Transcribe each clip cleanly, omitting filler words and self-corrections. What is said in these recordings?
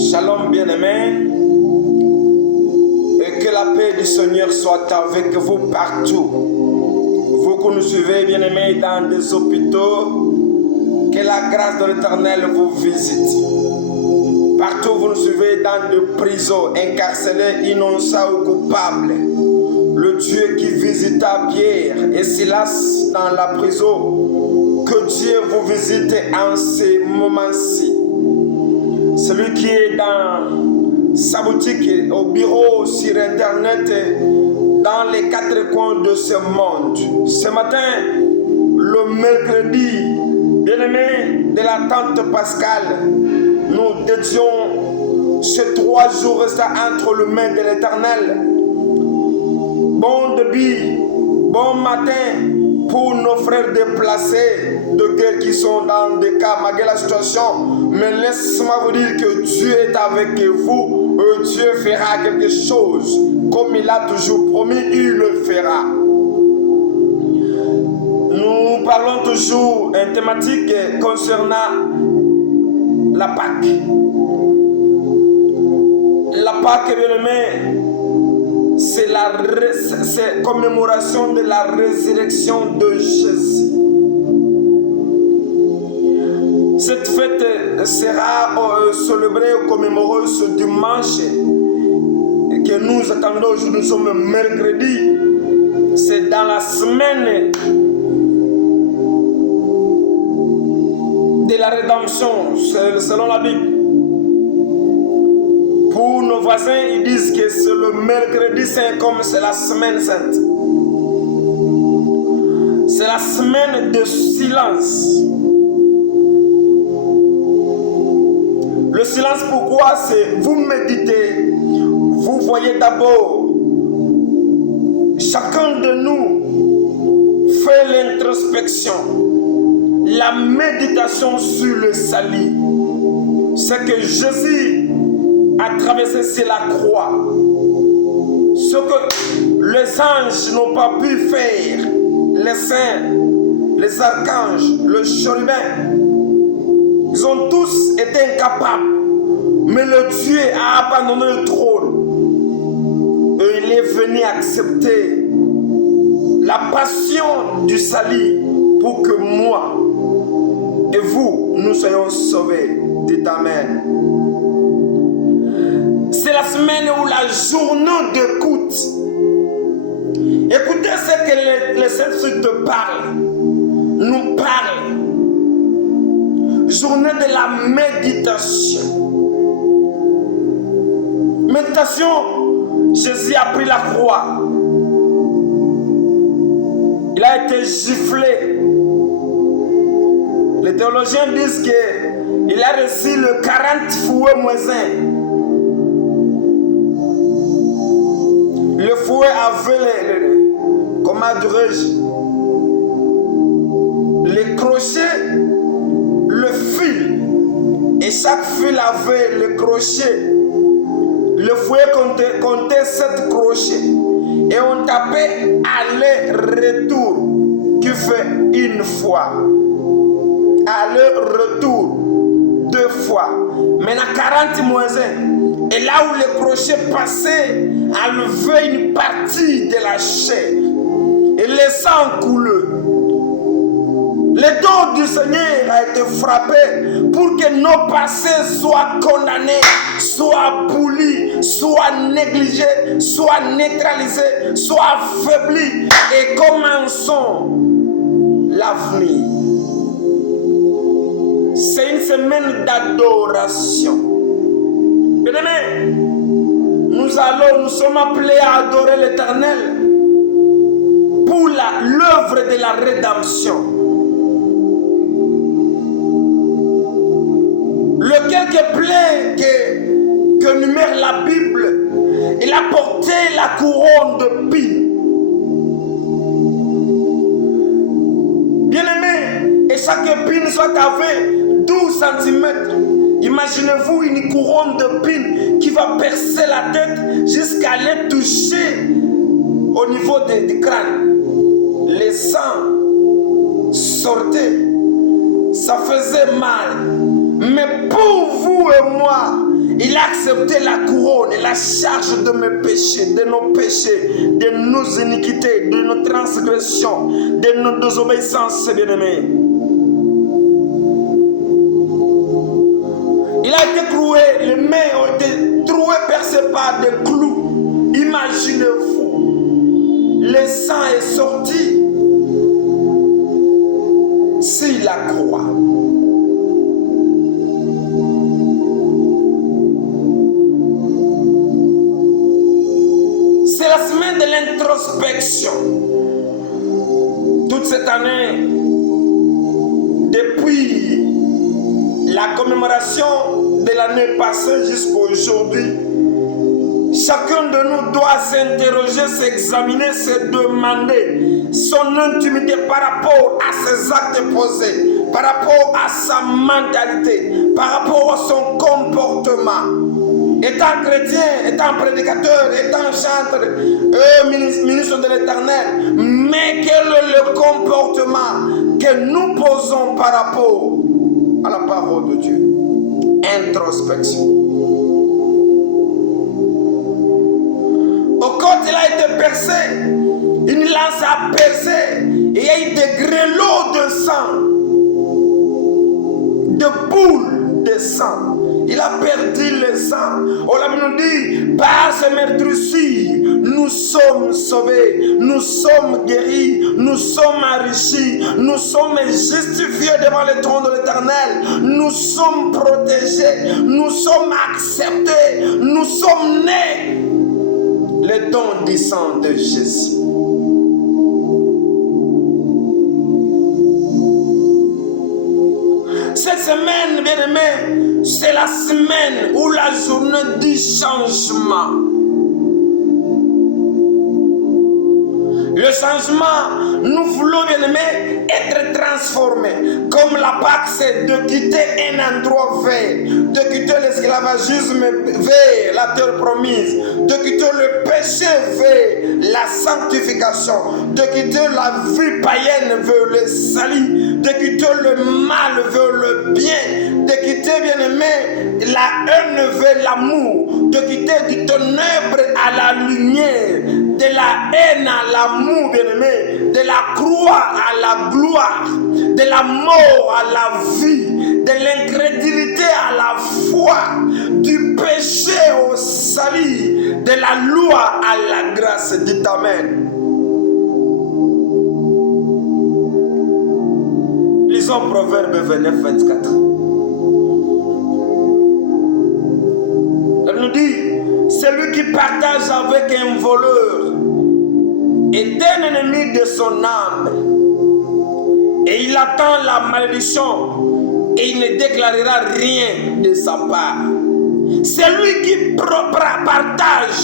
Shalom bien-aimés, et que la paix du Seigneur soit avec vous partout. Vous qui nous suivez bien-aimés dans des hôpitaux, que la grâce de l'Éternel vous visite. Partout vous nous suivez dans des prisons, incarcérés, innocents ou coupables. Le Dieu qui visita Pierre et Silas dans la prison, que Dieu vous visite en ces moments-ci. Celui qui est dans sa boutique, au bureau, sur Internet, dans les quatre coins de ce monde. Ce matin, le mercredi, bien-aimé de la tante Pascale, nous dédions ces 3 jours restants entre les mains de l'Éternel. Bon début, bon matin pour nos frères déplacés de guerre qui sont dans des cas malgré la situation. Mais laisse-moi vous dire que Dieu est avec vous. Dieu fera quelque chose. Comme il a toujours promis, il le fera. Nous parlons toujours une thématique concernant la Pâque. La Pâque, bien-aimé, c'est la commémoration de la résurrection de Jésus. Cette fête sera célébrée ou commémorée ce dimanche que nous attendons aujourd'hui. Nous sommes mercredi. C'est dans la semaine de la rédemption, selon la Bible. Pour nos voisins, ils disent que c'est le mercredi saint comme c'est la semaine sainte. C'est la semaine de silence. Le silence, pourquoi? C'est vous méditez, vous voyez d'abord, chacun de nous fait l'introspection, la méditation sur le salut. C'est que Jésus a traversé sur la croix. Ce que les anges n'ont pas pu faire, les saints, les archanges, le chérubin, ils ont tous été incapables. Mais le Dieu a abandonné le trône. Et il est venu accepter la passion du salut pour que moi et vous, nous soyons sauvés. Dites Amen. C'est la semaine où la journée d'écoute. Écoutez ce que les Saintes te parlent. Nous parlent. Journée de la méditation. Méditation, Jésus a pris la croix. Il a été giflé. Les théologiens disent qu'il a reçu le 40 fouets moisins. Le fouet avait comment dirais-je, les crochets, le fil. Et chaque fil avait le crochet. Le fouet comptait 7 crochets. Et on tapait aller-retour, qui fait une fois. Aller-retour, 2 fois. Maintenant 40 moisins. Et là où le crochet passait, enlevait une partie de la chair. Et laissant couler. Le dos du Seigneur a été frappé pour que nos passés soient condamnés, soient abolis, soient négligés, soient neutralisés, soient affaiblis et commençons l'avenir. C'est une semaine d'adoration. Bien-aimés, nous sommes appelés à adorer l'Éternel pour l'œuvre de la rédemption. Lequel que plaît que numère la Bible, il a porté la couronne de pine. Bien-aimé, et chaque épine soit avait 12 cm. Imaginez-vous une couronne de pine qui va percer la tête jusqu'à aller toucher au niveau du crâne. Les sangs sortaient, ça faisait mal. Mais pour vous et moi, Il a accepté la couronne et la charge de mes péchés, de nos péchés, de nos iniquités, de nos transgressions, de nos désobéissances, bien-aimés. Il a été troué, les mains ont été trouées, percées par des clous. Imaginez-vous, le sang est sorti sur la croix. C'est la semaine de l'introspection. Toute cette année, depuis la commémoration de l'année passée jusqu'à aujourd'hui, chacun de nous doit s'interroger, s'examiner, se demander son intimité par rapport à ses actes posés, par rapport à sa mentalité, par rapport à son comportement. Étant chrétien, étant prédicateur, étant chanteur, ministre de l'Éternel, mais quel est le comportement que nous posons par rapport à la parole de Dieu? Introspection. Au côté, il a été percé, une lance a percé, et il y a eu des grelots de sang, de boules de sang. Il a perdu le sang. On l'a nous dit, par ce meurtre-ci, nous sommes sauvés, nous sommes guéris, nous sommes enrichis, nous sommes justifiés devant le trône de l'Éternel, nous sommes protégés, nous sommes acceptés, nous sommes nés. Le don du sang de Jésus. Cette semaine, bien-aimés, c'est la semaine ou la journée du changement. Le changement, nous voulons, bien-aimés, être transformés. Comme la Pâque, c'est de quitter un endroit vert, de quitter l'esclavagisme vers la terre promise, de quitter le péché vers la sanctification, de quitter la vie païenne vers le salut, de quitter le mal vers le bien, de quitter, bien-aimé, la haine vers l'amour, de quitter du ténèbre à la lumière, de la haine à l'amour, bien-aimé, de la croix à la gloire, de la mort à la vie, de l'incrédulité à la foi, du péché au salut, de la loi à la grâce. Dites Amen. Lisons Proverbe 29-24. Elle nous dit, celui qui partage avec un voleur est un ennemi de son âme, et il attend la malédiction et il ne déclarera rien de sa part. Celui qui partage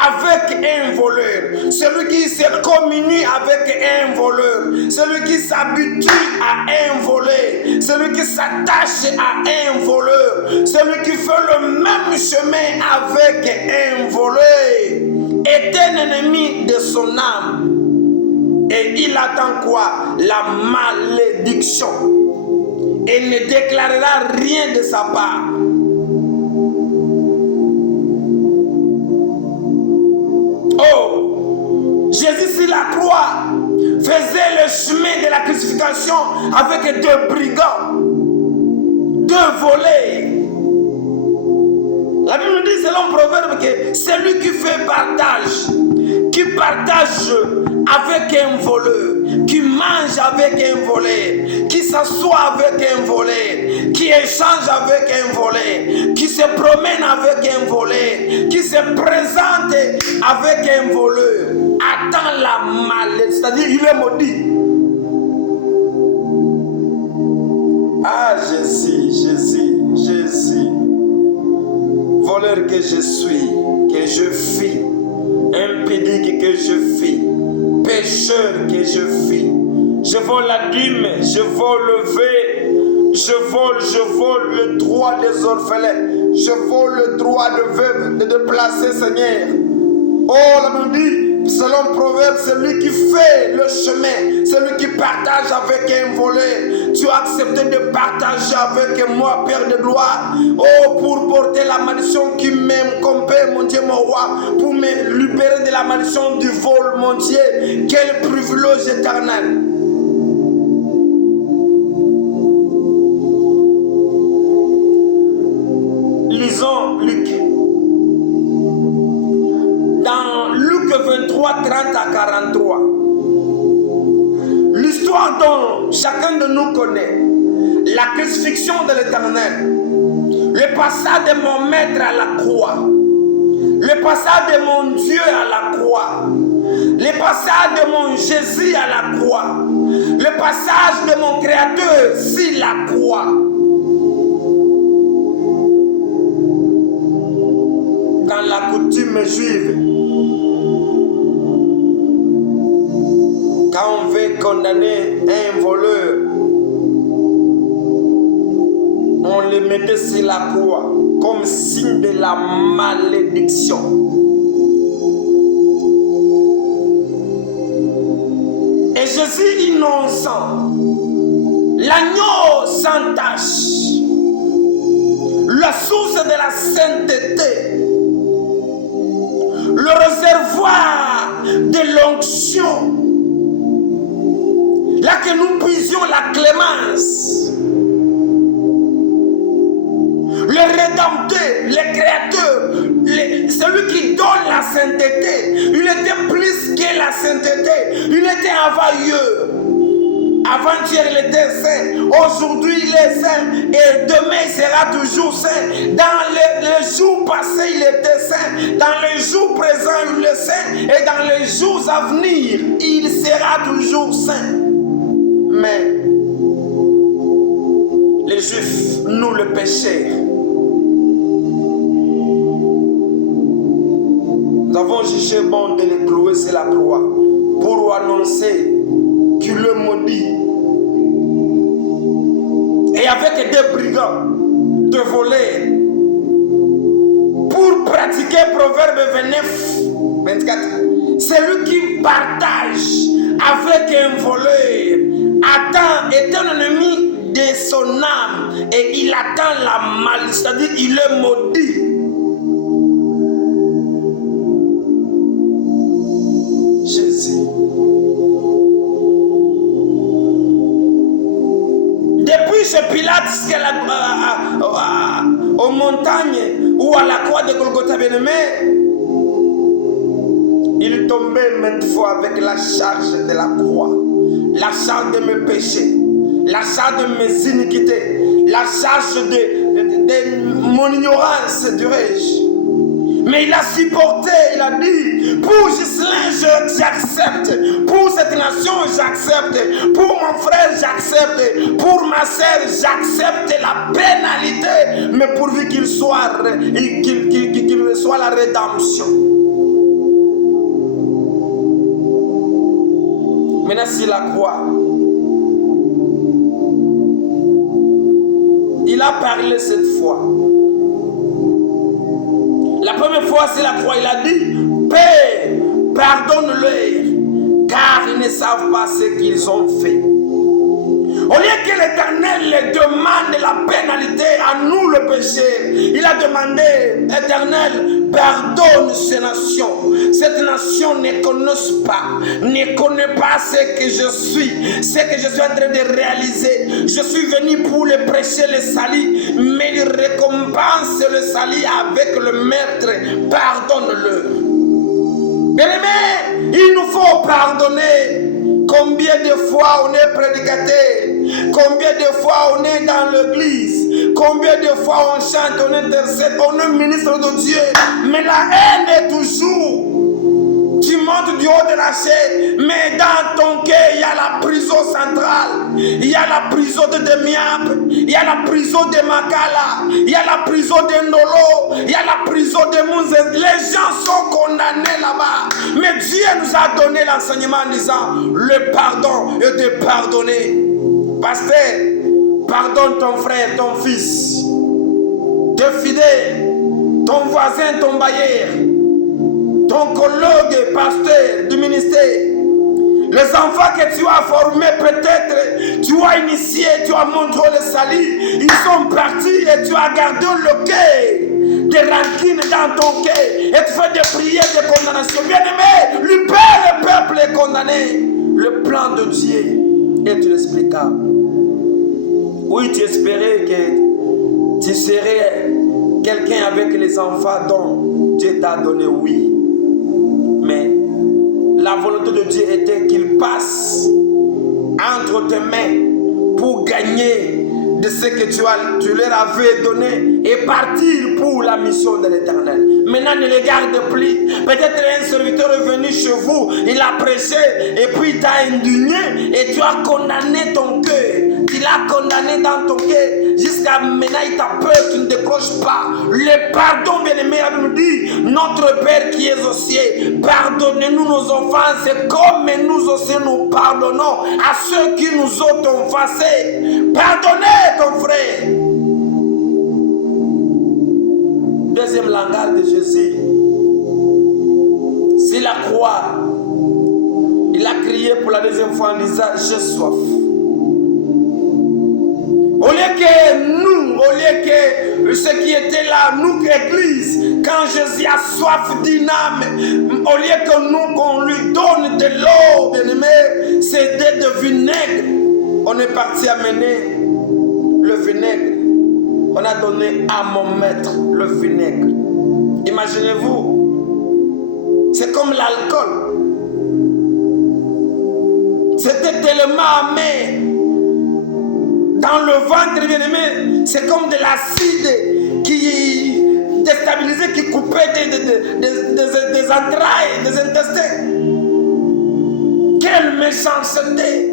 avec un voleur, celui qui se communie avec un voleur, celui qui s'habitue à un voleur, celui qui s'attache à un voleur, celui qui fait le même chemin avec un voleur, est un ennemi de son âme. Et il attend quoi? La malédiction. Et ne déclarera rien de sa part. Oh, Jésus sur la croix faisait le chemin de la crucifixion avec deux brigands, deux volets. La Bible nous dit selon Proverbe que celui qui fait partage, qui partage avec un voleur, qui mange avec un voleur, qui s'assoit avec un voleur, qui échange avec un voleur, qui se promène avec un voleur, qui se présente avec un voleur, attend la malédiction, c'est-à-dire il est maudit. Ah Jésus, Jésus, Jésus, voleur que je suis, que je fis, impédique que je fis, pécheur que je fis, je vole la dîme, je vole le vin, je vole le droit des orphelins, je vole le droit de veuve, de déplacer Seigneur. Oh, la Bible dit, Selon Proverbe, celui qui fait le chemin, celui qui partage avec un voleur. Tu as accepté de partager avec moi, Père de gloire. Oh, pour porter la malédiction qui m'aime comme Père, mon Dieu, mon roi. Pour me libérer de la malédiction du vol, mon Dieu. Quel privilège éternel. Lisons Luc. Dans Luc 23, 30 à 43. L'histoire dont chacun de nous connaît. La crucifixion de l'Éternel. Le passage de mon maître à la croix. Le passage de mon Dieu à la croix. Le passage de mon Jésus à la croix. Le passage de mon Créateur sur la croix. Dans la coutume juive, quand on veut condamner un voleur, on le mettait sur la croix comme signe de la malédiction. Et Jésus innocent, l'agneau sans tache, la source de la sainteté, le réservoir de l'onction, là que nous puisions la clémence, le rédempteur, le créateur, celui qui donne la sainteté. Il était plus que la sainteté, il était avant-hier. Avant-hier, il était saint. Aujourd'hui, il est saint. Et demain, il sera toujours saint. Dans les jours passés, il était saint. Dans les jours présents, il est saint. Et dans les jours à venir, il sera toujours saint. Mais les Juifs, nous le pécheurs, nous avons jugé bon de le clouer sur la croix pour annoncer qu'il le maudit. Et avec des brigands, de voleurs, pour pratiquer Proverbe 29, 24, celui qui partage avec un voleur attend, est un ennemi de son âme et il attend la malédiction, c'est-à-dire il est maudit. Jésus. Depuis chez Pilate jusqu'à aux montagnes ou à la croix de Golgotha bien-aimé, il tombait maintes fois avec la charge de la croix, la charge de mes péchés, la charge de mes iniquités, la charge de mon ignorance, dirais-je. Mais il a supporté, il a dit, pour Ghislain, j'accepte. Pour cette nation, j'accepte. Pour mon frère, j'accepte. Pour ma sœur, j'accepte la pénalité. Mais pourvu qu'il reçoit la rédemption. Maintenant, sur la croix, il a parlé cette fois. La première fois, c'est la croix. Il a dit, Père, pardonne-leur, car ils ne savent pas ce qu'ils ont fait. Au lieu que l'Éternel les demande la pénalité à nous le péché, il a demandé, Éternel, pardonne ces nations. Cette nation ne connaît pas ce que je suis, ce que je suis en train de réaliser. Je suis venu pour le prêcher le salut, mais il récompense le salut avec le maître. Pardonne-le. Bien-aimé, il nous faut pardonner. Combien de fois on est prédicateur, combien de fois on est dans l'église, combien de fois on chante, on intercède, on est ministre de Dieu, mais la haine est toujours. Tu montes du haut de la chaise, mais dans ton cœur, il y a la prison centrale, il y a la prison de Demiap, il y a la prison de Makala, il y a la prison de Ndolo, il y a la prison de Mouzès. Les gens sont condamnés là-bas. Mais Dieu nous a donné l'enseignement en disant le pardon et de pardonner. Pasteur, pardonne ton frère, ton fils, tes fidèles, ton voisin, ton bailleur. ton collègue pasteur du ministère, les enfants que tu as formés, peut-être, tu as initié, tu as montré le salut, ils sont partis et tu as gardé le cœur, des rancines dans ton cœur, et tu fais des prières de condamnation. Bien-aimé, le peuple est condamné. Le plan de Dieu est inexplicable. Oui, tu espérais que tu serais quelqu'un avec les enfants dont Dieu t'a donné, oui. Mais la volonté de Dieu était qu'il passe entre tes mains pour gagner de ce que tu leur avais donné et partir pour la mission de l'Éternel. Maintenant, ne les garde plus. Peut-être un serviteur est venu chez vous, il a prêché et puis il t'a indigné et tu as condamné ton cœur. Tu l'as condamné dans ton cœur. Jusqu'à maintenant, il t'a peur, tu ne décroches pas. Le pardon, bien-aimé, nous dit, notre Père qui est aux cieux, pardonnez-nous nos offenses comme nous aussi nous pardonnons à ceux qui nous ont offensés. Pardonnez ton frère. Deuxième langage de Jésus, c'est la croix. Il a crié pour la deuxième fois en disant, j'ai soif. Au lieu que ceux qui étaient là, nous l'église, quand Jésus a soif d'une âme, au lieu que nous, qu'on lui donne de l'eau, bien aimé, c'est de vinaigre. On est parti amener le vinaigre. On a donné à mon maître le vinaigre. Imaginez-vous, c'est comme l'alcool. C'était tellement amer. Dans le ventre, bien aimé, c'est comme de l'acide qui déstabilisait, qui coupait des entrailles, des intestins. Quelle méchanceté!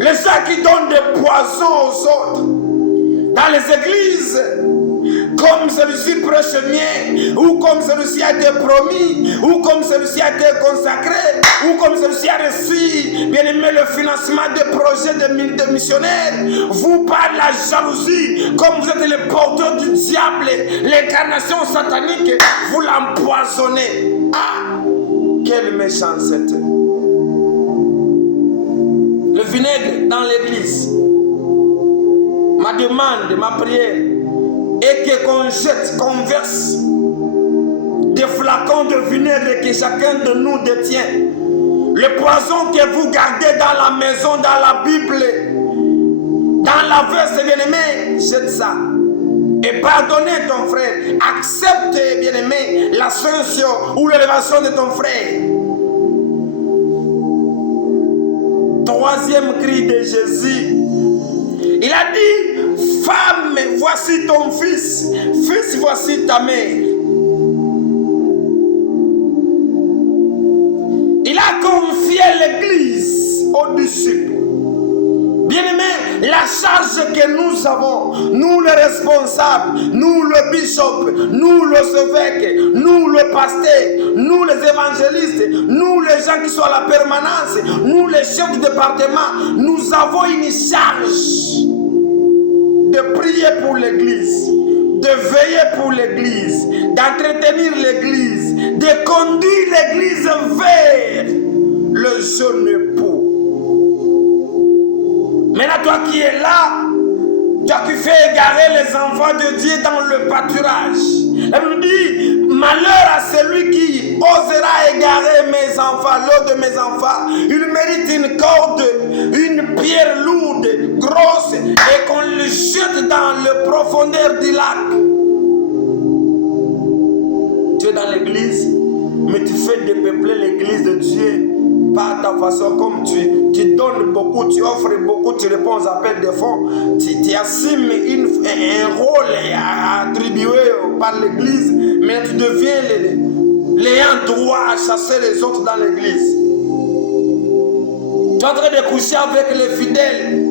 Les gens qui donnent des poisons aux autres. Dans les églises, comme celui-ci prêche bien, ou comme celui-ci a été promis, ou comme celui-ci a été consacré, ou comme celui-ci a reçu, bien aimé, le financement des projets de missionnaires, vous parlez la jalousie, comme vous êtes les porteurs du diable, l'incarnation satanique, vous l'empoisonnez. Ah, quelle méchanceté! Le vinaigre dans l'église. Ma demande, ma prière est qu'on jette, qu'on verse des flacons de vinaigre que chacun de nous détient. Le poison que vous gardez dans la maison, dans la Bible, dans la verse, bien-aimé, jette ça. Et pardonnez ton frère. Accepte, bien-aimé, l'ascension ou l'élévation de ton frère. Troisième cri de Jésus. Il a dit, femme, voici ton fils. Fils, voici ta mère. Il a confié l'église aux disciples. Bien-aimés, la charge que nous avons, nous les responsables, nous le bishop, nous le évêque, nous le pasteur, nous les évangélistes, nous les gens qui sont à la permanence, nous les chefs du département, nous avons une charge de prier pour l'église, de veiller pour l'église, d'entretenir l'église, de conduire l'église vers le jeune époux. Maintenant, toi qui es là, toi qui fais égarer les enfants de Dieu dans le pâturage. Elle nous dit, malheur à celui qui osera égarer mes enfants, l'eau de mes enfants. Il mérite une corde, une pierre lourde, grosse, et qu'on le jette dans le profondeur du lac. Tu es dans l'église, mais tu fais dépeupler l'église de Dieu. Pas à ta façon, comme tu donnes beaucoup, tu offres beaucoup, tu réponds aux appels de fonds, tu assumes un rôle attribué par l'église, mais tu deviens l'ayant droit à chasser les autres dans l'église. Tu es en train de coucher avec les fidèles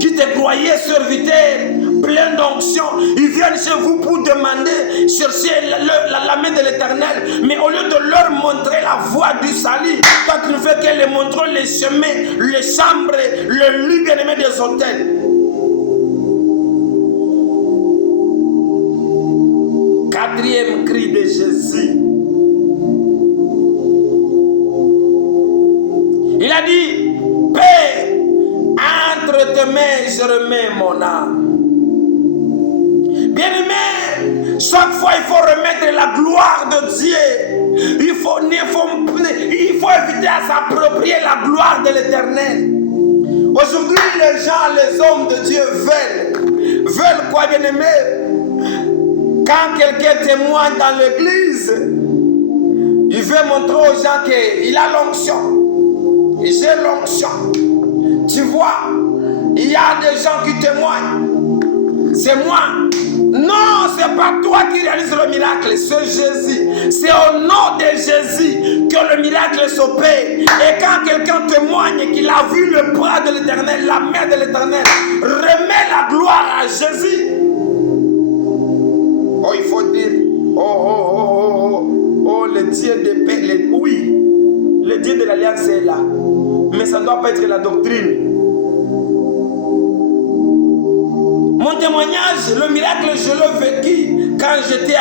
qui te croyaient serviteurs, plein d'onction. Ils viennent chez vous pour demander, chercher la main de l'Éternel. Mais au lieu de leur montrer la voie du salut, toi tu ne fais que les montrer les chemins, les chambres, le lit bien-aimé des hôtels. Quatrième cri de Jésus. a dit, Père, entre tes mains, je remets mon âme. Bien-aimé, chaque fois il faut remettre la gloire de Dieu. Il faut éviter à s'approprier la gloire de l'Éternel. Aujourd'hui, les gens, les hommes de Dieu veulent quoi, bien-aimé? Quand quelqu'un témoigne dans l'église, il veut montrer aux gens qu'il a l'onction. J'ai l'onction. Tu vois, il y a des gens qui témoignent. C'est moi. Non, c'est pas toi qui réalise le miracle, c'est Jésus. C'est au nom de Jésus que le miracle s'opère. Et quand quelqu'un témoigne qu'il a vu le bras de l'Éternel, la main de l'Éternel, remet la gloire à Jésus. Oh, il faut dire, oh, le Dieu de paix, oui, le Dieu de l'alliance est là. Mais ça ne doit pas être la doctrine. Mon témoignage, le miracle, je l'ai vécu quand j'étais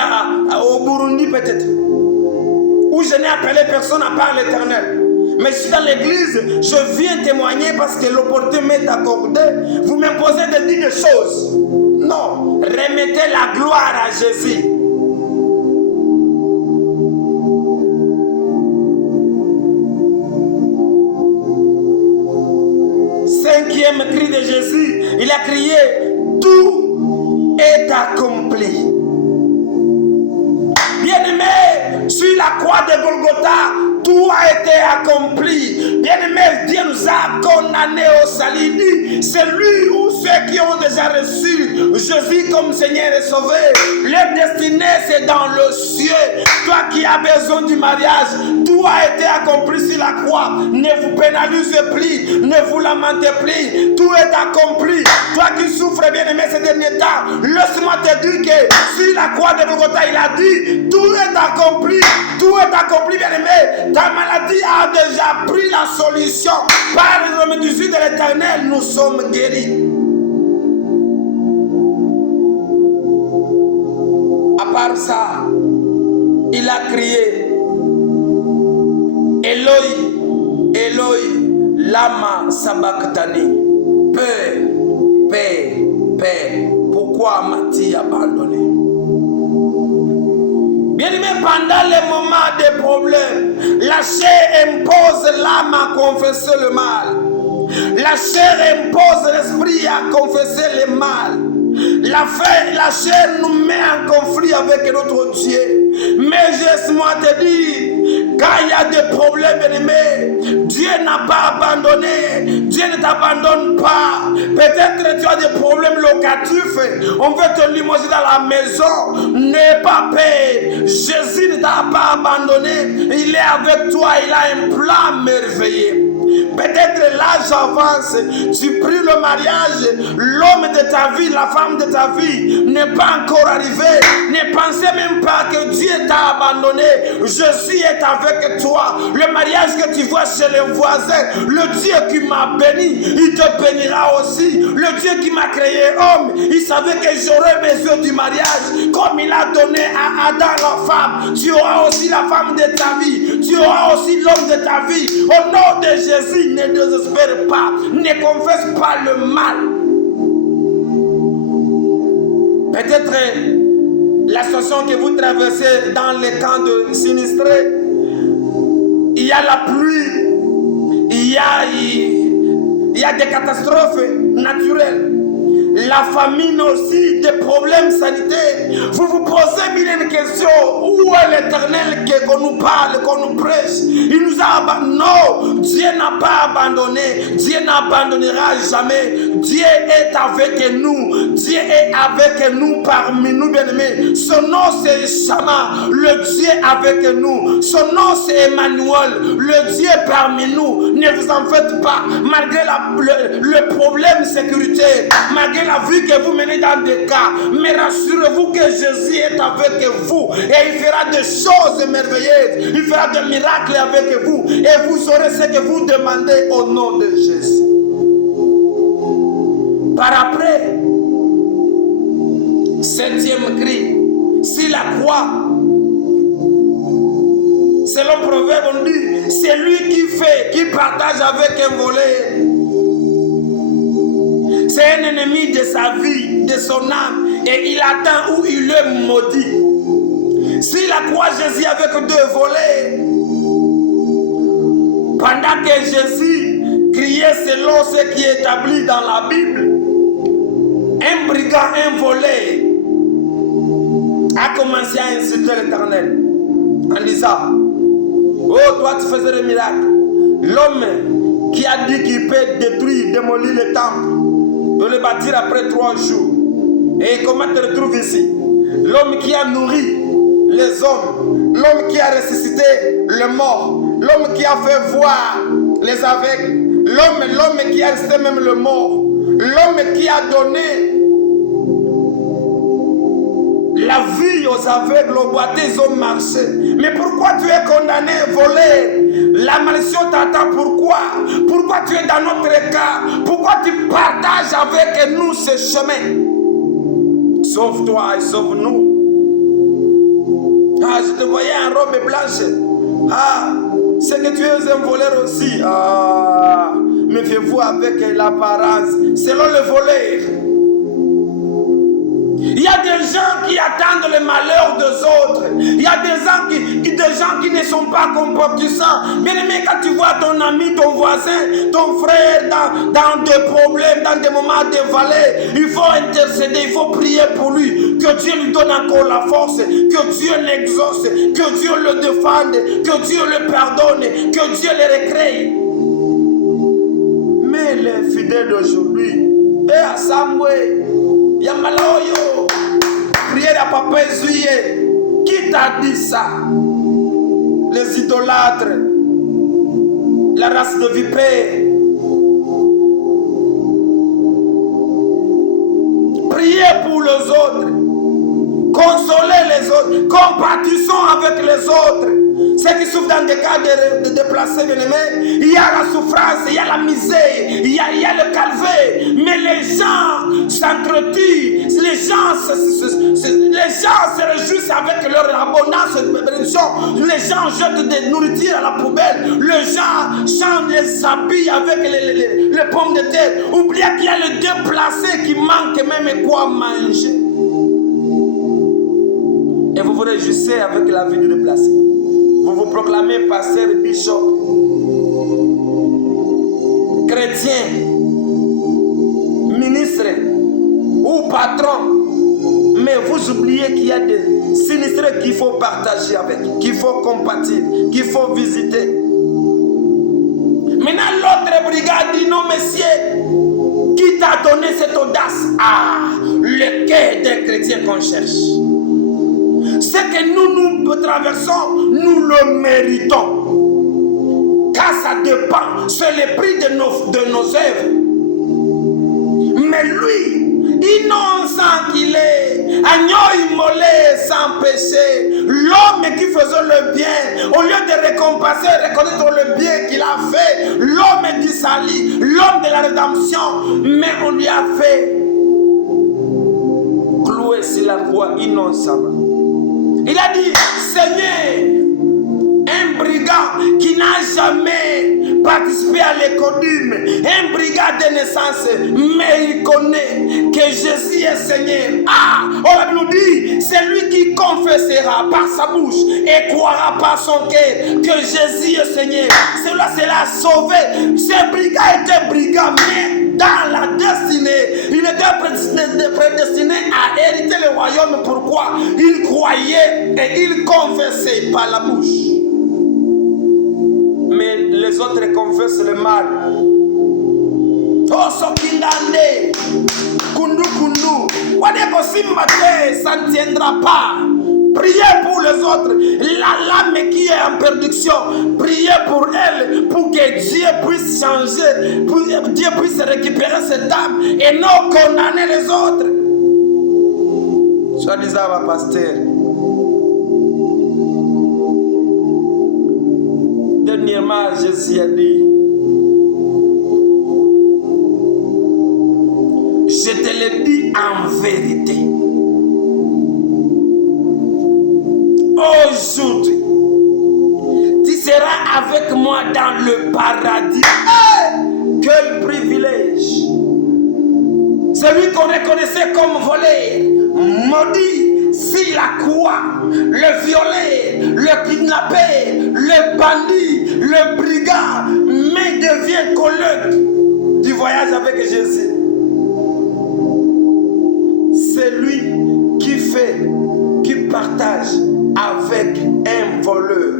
au Burundi peut-être, où je n'ai appelé personne à part l'Éternel. Mais je suis dans l'église, je viens témoigner parce que l'opportunité m'est accordée. Vous m'imposez de dire des choses. Non, remettez la gloire à Jésus. Cinquième cri de Jésus, il a crié, tout est accompli. Bien-aimé, sur la croix de Golgotha, tout a été accompli. Bien-aimé, Dieu nous a condamnés au salut. C'est lui ou ceux qui ont déjà reçu Jésus comme Seigneur et Sauveur. Leur destinée, c'est dans le ciel. Toi qui as besoin du mariage, tout a été accompli sur la croix. Ne vous pénalisez plus, ne vous lamentez plus. Tout est accompli. Toi qui souffres, bien-aimé, ces derniers temps, laisse-moi te dire que sur la croix de Golgotha, il a dit, tout est accompli. Tout est accompli, bien-aimé. Ta maladie a déjà pris la solution. Par le médecin de l'Éternel, nous sommes guéris. À part ça, il a crié, Eloi, Eloi, lama sabachthani. Père, Père, Père, pourquoi m'as-tu abandonné? Bien-aimé, pendant les moments de problème, la chair impose l'âme à confesser le mal. La chair impose l'esprit à confesser le mal. La chair nous met en conflit avec notre Dieu. Mais laisse-moi te dire, quand il y a des problèmes, bien-aimé, Dieu n'a pas abandonné. Dieu ne t'abandonne pas. Peut-être tu as des problèmes locatifs. On veut te limoger dans la maison. N'aie pas peur. Jésus ne t'a pas abandonné. Il est avec toi. Il a un plan merveilleux. Peut-être l'âge avance, tu pries le mariage, l'homme de ta vie, la femme de ta vie n'est pas encore arrivé. Ne pensez même pas que Dieu t'a abandonné. Jésus est avec toi. Le mariage que tu vois chez les voisins, le Dieu qui m'a béni, il te bénira aussi. Le Dieu qui m'a créé homme, il savait que j'aurais besoin du mariage. Comme il a donné à Adam la femme, tu auras aussi la femme de ta vie. Tu auras aussi l'homme de ta vie. Au nom de Jésus, ne désespère pas, ne confesse pas le mal. Peut-être la situation que vous traversez dans les camps de sinistrés, il y a la pluie, il y a des catastrophes naturelles. La famine aussi, des problèmes sanitaires. Vous vous posez mille questions. Où est l'Éternel qu'on nous parle, qu'on nous prêche? Il nous a abandonné. Non, Dieu n'a pas abandonné. Dieu n'abandonnera jamais. Dieu est avec nous. Dieu est avec nous, parmi nous, bien-aimés. Son nom c'est Shama, le Dieu avec nous. Son nom c'est Emmanuel, le Dieu parmi nous. Ne vous en faites pas. Malgré le problème sécuritaire, malgré la vie que vous menez dans des cas, mais rassurez-vous que Jésus est avec vous et il fera des choses merveilleuses, il fera des miracles avec vous et vous aurez ce que vous demandez au nom de Jésus. Par après, septième cri, si la croix, selon Proverbe on dit, celui qui partage avec un voleur, c'est un ennemi de sa vie, de son âme, et il attend où il est maudit. S'il a croisé Jésus avec 2 voleurs, pendant que Jésus criait selon ce qui est établi dans la Bible, un brigand, un voleur, a commencé à insulter l'Éternel en disant: oh, toi tu faisais des miracles. L'homme qui a dit qu'il peut détruire, démolir le temple, de le bâtir après 3 jours. Et comment tu te retrouves ici? L'homme qui a nourri les hommes, l'homme qui a ressuscité le mort, l'homme qui a fait voir les aveugles, l'homme qui a ressuscité même le mort, l'homme qui a donné la vie aux aveugles, aux boiteux, ils ont marché. Mais pourquoi tu es condamné, volé? La malédiction t'attend. Pourquoi? Pourquoi tu es dans notre cas? Pourquoi tu partages avec nous ce chemin? Sauve-toi et sauve-nous. Ah, je te voyais en robe blanche. Ah, c'est que tu es un voleur aussi. Ah, méfiez-vous avec l'apparence. Selon le voleur, il y a des gens qui attendent le malheur des autres. Il y a des gens qui ne sont pas compatissants. Bien aimé, quand tu vois ton ami, ton voisin, ton frère dans des problèmes, dans des moments de vallée, il faut intercéder, il faut prier pour lui. Que Dieu lui donne encore la force, que Dieu l'exauce, que Dieu le défende, que Dieu le pardonne, que Dieu le recrée. Mais les fidèles d'aujourd'hui, et à Samuel, Yamalaoyo, prière à Papa Ezouye. Qui t'a dit ça? Les idolâtres, la race de vipères. Priez pour les autres, consolez les autres, compatissons avec les autres. Ceux qui souffrent dans des cas de déplacés, bien-aimés, il y a la souffrance, il y a la misère, il y a le calvaire. Mais les gens s'entretuent, les gens se réjouissent avec leur abondance de bénédiction. Les gens jettent des nourritures à la poubelle. Les gens chantent les habits avec les pommes de terre. Oubliez qu'il y a le déplacé qui manque même quoi manger. Et vous vous réjouissez avec la vie du déplacé. Vous vous proclamez pasteur, bishop, chrétien, ministre ou patron. Mais vous oubliez qu'il y a des sinistrés qu'il faut partager avec, qu'il faut compatir, qu'il faut visiter. Maintenant l'autre brigade dit: non messieurs, qui t'a donné cette audace? Ah, le cœur des chrétiens qu'on cherche. Ce que nous traversons, nous le méritons. Car ça dépend, c'est le prix de nos œuvres. Mais lui, innocent qu'il est, agneau immolé sans péché, l'homme qui faisait le bien, au lieu de récompenser, reconnaître le bien qu'il a fait, l'homme du salut, l'homme de la rédemption, mais on lui a fait clouer sur la croix innocemment. Il a dit: Seigneur, un brigand qui n'a jamais participé à l'écodume, un brigand de naissance, mais il connaît que Jésus est Seigneur. Ah, on nous dit: c'est lui qui confessera par sa bouche et croira par son cœur que Jésus est Seigneur. Cela sera sauvé. Ce brigand était brigand, mais dans la destinée, il était prédestiné à hériter le royaume. Pourquoi? Il croyait et il confessait par la bouche. Mais les autres confessent le mal. Oh, Sokindande, Kundu Kundu, Wadeko Simbate, ça ne tiendra pas. Priez pour les autres. La lame qui est en perdition, priez pour elle, pour que Dieu puisse changer, pour que Dieu puisse récupérer cette âme et non condamner les autres. Soit disant ma pasteur. Dernièrement, Jésus a dit: je te le dis en vérité. Aujourd'hui, tu seras avec moi dans le paradis. Hey, quel privilège! Celui qu'on reconnaissait comme voleur, maudit, si la croix, le violet, le kidnappé, le bandit, le brigand, mais devient collègue du voyage avec Jésus. C'est lui qui fait, qui partage avec un voleur.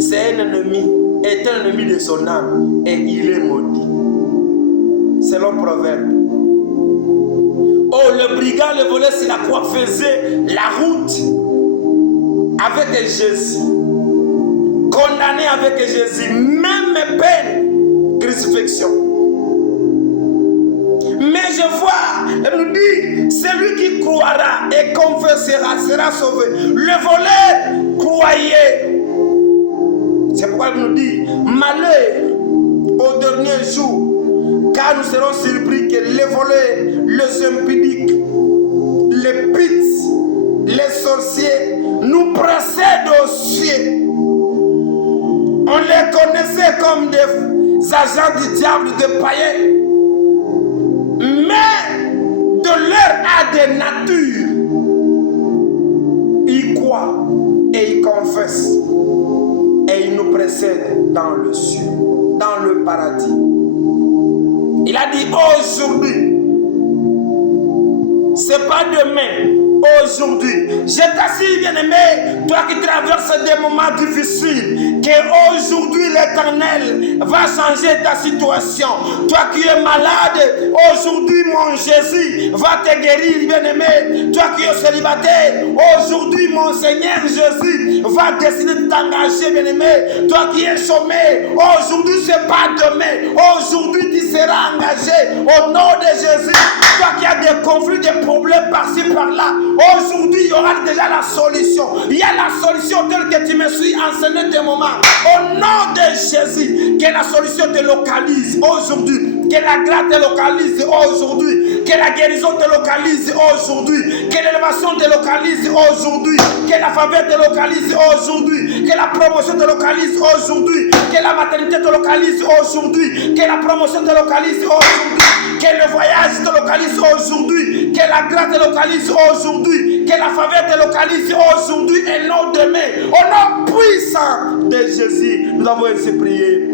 C'est un ennemi, est un ennemi de son âme et il est maudit. C'est le proverbe. Oh, le brigand, le voleur sur la croix faisait la route avec Jésus. Condamné avec Jésus, même peine, crucifixion. Mais je vois, elle nous dit, celui qui croira et confessera sera sauvé. Le voleur croyait. C'est pourquoi elle nous dit, malheur au dernier jour. Car nous serons surpris que les voleurs, les impudiques, les pits, les sorciers nous précèdent aux cieux. On les connaissait comme des agents du diable, des païens. Mais de leur âge de nature, ils croient et ils confessent. Et ils nous précèdent dans le ciel, dans le paradis. Il a dit aujourd'hui, c'est pas demain, aujourd'hui. Je t'assure, bien-aimé, toi qui traverses des moments difficiles, qu'aujourd'hui l'Éternel va changer ta situation. Toi qui es malade, aujourd'hui mon Jésus va te guérir, bien-aimé. Toi qui es célibataire, aujourd'hui mon Seigneur Jésus va décider de t'engager, bien-aimé. Toi qui es chômé, aujourd'hui c'est pas demain. Aujourd'hui tu seras engagé au nom de Jésus. Toi qui as des conflits, des problèmes par-ci par-là, aujourd'hui il y aura déjà la solution. Il y a la solution telle que tu me suis enseigné des moments. Au nom de Jésus, que la solution te localise aujourd'hui. Que la grâce te localise aujourd'hui. Que la guérison te localise aujourd'hui. Que l'élévation te localise aujourd'hui. Que la faveur te localise aujourd'hui. Que la promotion te localise aujourd'hui. Que la maternité te localise aujourd'hui. Que la promotion te localise aujourd'hui. Que le voyage te localise aujourd'hui. Que la grâce te localise aujourd'hui. Que la faveur te localise aujourd'hui et non demain. Au nom puissant de Jésus, nous avons ainsi prié.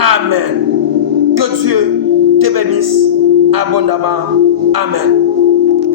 Amen. Que Dieu te bénisse abondamment. Amen.